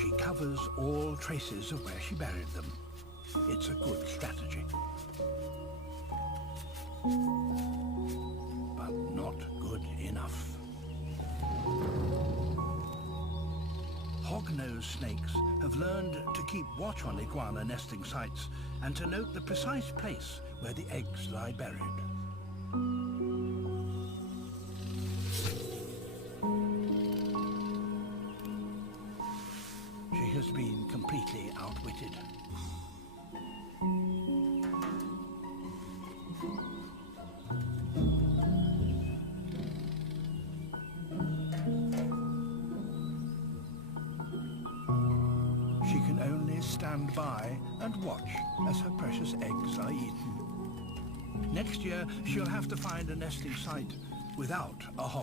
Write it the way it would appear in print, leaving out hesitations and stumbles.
She covers all traces of where she buried them. It's a good strategy. But not good enough. Hognose snakes have learned to keep watch on iguana nesting sites and to note the precise place where the eggs lie buried. She has been completely outwitted. She can only stand by and watch as her precious eggs are eaten. Next year, she'll have to find a nesting site without a hog.